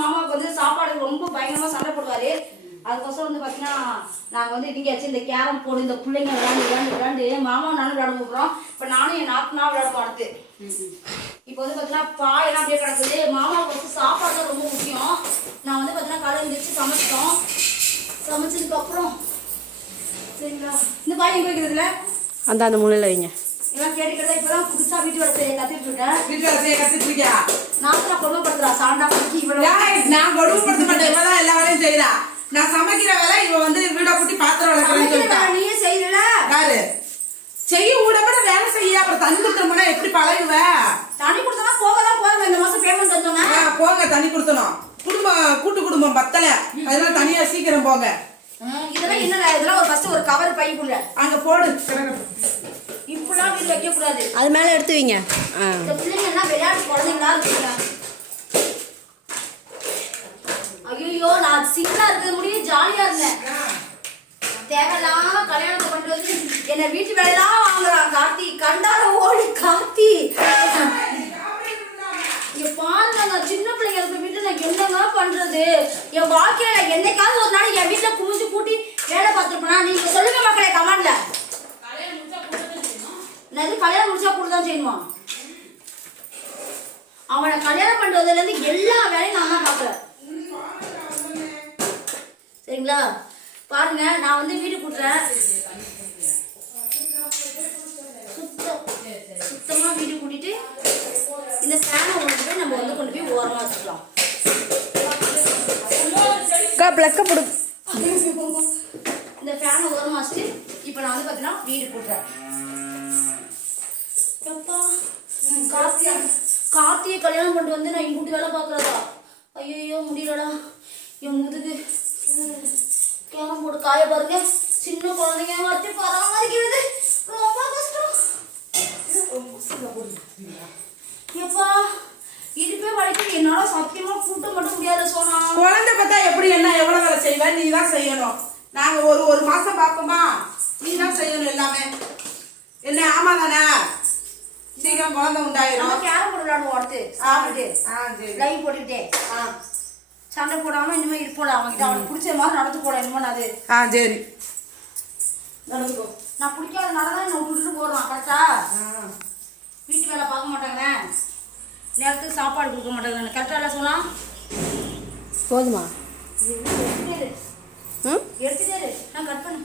மாமாவுக்கு வந்து சாப்பாடு ரொம்ப பயங்கரமா சண்டை போடுவாரு அதுக்கோசரம் வந்து பார்த்தீங்கன்னா நாங்கள் வந்து இதுங்கேயாச்சும் இந்த கேரம் போர்டு இந்த பிள்ளைங்க விளையாண்டு விளையாண்டு விளையாண்டு மாமா நானும் விளையாட போகிறோம் இப்போ நானும் என் நாத்தனா விளையாட அடுத்து. இப்போ வந்து பார்த்தீங்கன்னா பாயெல்லாம் அப்படியே கிடக்குது. மாமாவுக்கு வந்து சாப்பாடு தான் ரொம்ப முக்கியம். நான் வந்து பார்த்தீங்கன்னா காலையில் எழுந்திரிச்சு சமைச்சிட்டோம். சமைச்சதுக்கப்புறம் சரிங்களா? இந்த பாய் எங்கே வைக்கிறதுல அந்த அந்த மூலையில் வைங்க. எல்லாம் கேட்டுக்கிறதா? இப்போதான் புதுசாக வீட்டு வேலை செய்ய கற்றுட்டு இருக்கேன். வீட்டு வேலை செய்ய செய்யறா நான் சமைக்கிற வேலை இவ வந்து வீட கூட்டி பாத்திரம் விளக்குறேன்னு சொல்லிட்டா வேலை நீயே செய்யல யாரு செய்ய விட கூட வேலை செய்ய அப்புறம் தண்ணி கொடுத்தோம்னா எப்படி பழகுவ? தனி கொடுத்தா போக தான் போறோம் இந்த மாசம் பேமெண்ட் தந்தோங்க ஆ, போங்க தண்ணி கொடுத்தணும். குடும்பம் கூட்டு குடும்பம் பத்தல. அதனால தனியா சீக்கிரம் போங்க. இதெல்லாம் என்ன இதெல்லாம் ஒரு ஃபர்ஸ்ட் ஒரு கவர் பைக்குள்ள அங்க போடு. இப்படிலாம் வீடு வைக்க கூடாது அது மேலே எடுத்து வைங்க. இந்த பிள்ளைங்க எல்லாம் விளையாட்டு குழந்தைங்களா இருக்குங்க ஐயோ நான் இருக்கிறது முடியும் ஜாலியா இருந்தேன். தேவையில்லாம கல்யாணத்தை பண்ணிட்டு வந்து என்னை வீட்டு வேலையெல்லாம் வாங்குறான் கார்த்தி. கண்டால ஓடி கார்த்தி. இங்க பாருங்க நான் சின்ன பிள்ளைங்க இருக்க வீட்டுல நான் என்னங்க பண்றது? என் வாழ்க்கையில என்னைக்காவது ஒரு நாள் என் வீட்டுல குமிஞ்சு கூட்டி வேலை பார்த்துருப்பேனா? நீங்க சொல்லுங்க மக்களே கமாண்ட்ல. நான் கல்யாணம் முடிச்சா கூட தான் செய்யணுமா? அவனை கல்யாணம் பண்றதுல இருந்து எல்லா வேலையும் நான் தான் பாக்குறேன் சரிங்களா? பாருங்க நான் வந்து வீடு கூட்டுறேன். சுத்தம் சுத்தமா வீடு கூட்டிட்டு இந்த ஃபேனை கொண்டு போய் நம்ம வந்து கொண்டு போய் ஓரமா வச்சுக்கலாம். பிளக்க போடு. இந்த ஃபேனை ஓரமா வச்சுட்டு இப்போ நான் வந்து பார்த்தீங்கன்னா வீடு கூட்டுறேன். எப்பா? கார்த்தியை கார்த்தியை கல்யாணம் பண்ணிட்டு வந்து நான் இங்குட்டு வேலை பார்க்குறதா? ஐயோ முடியலடா. என் முதுகு. கேரம் போட்டு காய பாருங்க சின்ன குழந்தைங்க வச்சு பராமரிக்கிறது ரொம்ப கஷ்டம் எப்பா இடுப்பே வலிக்குது என்னால சத்தியமா கூட்ட மட்டும் முடியாது சோனா குழந்தை பார்த்தா எப்படி என்ன எவ்வளவு வேலை செய்வ நீ தான் செய்யணும் நாங்க ஒரு ஒரு மாசம் பார்ப்போமா நீ தான் செய்யணும் எல்லாமே என்ன ஆமா தானே சீக்கிரம் குழந்தை உண்டாயிரும் கேரம் போட்டு விளையாடுவோம் அடுத்து ஆ சரி லைவ் போட்டுக்கிட்டே ஆ சண்டை போடாம இனிமே இருப்போம் அவன்கிட்ட அவனுக்கு பிடிச்ச மாதிரி நடந்து போட என்னமோ அது ஆ சரி. நடந்துக்கோ. நான் பிடிக்காதனால தான் என்ன விட்டுட்டு போடுறான் கரெக்டா வீட்டு வேலை பார்க்க மாட்டாங்க நேரத்துக்கு சாப்பாடு கொடுக்க மாட்டாங்க கரெக்டாக இல்லை சொன்னா போதுமா? எடுத்துட்டே இரு. ம்? எடுத்துட்டே இரு. நான் கட் பண்ணு.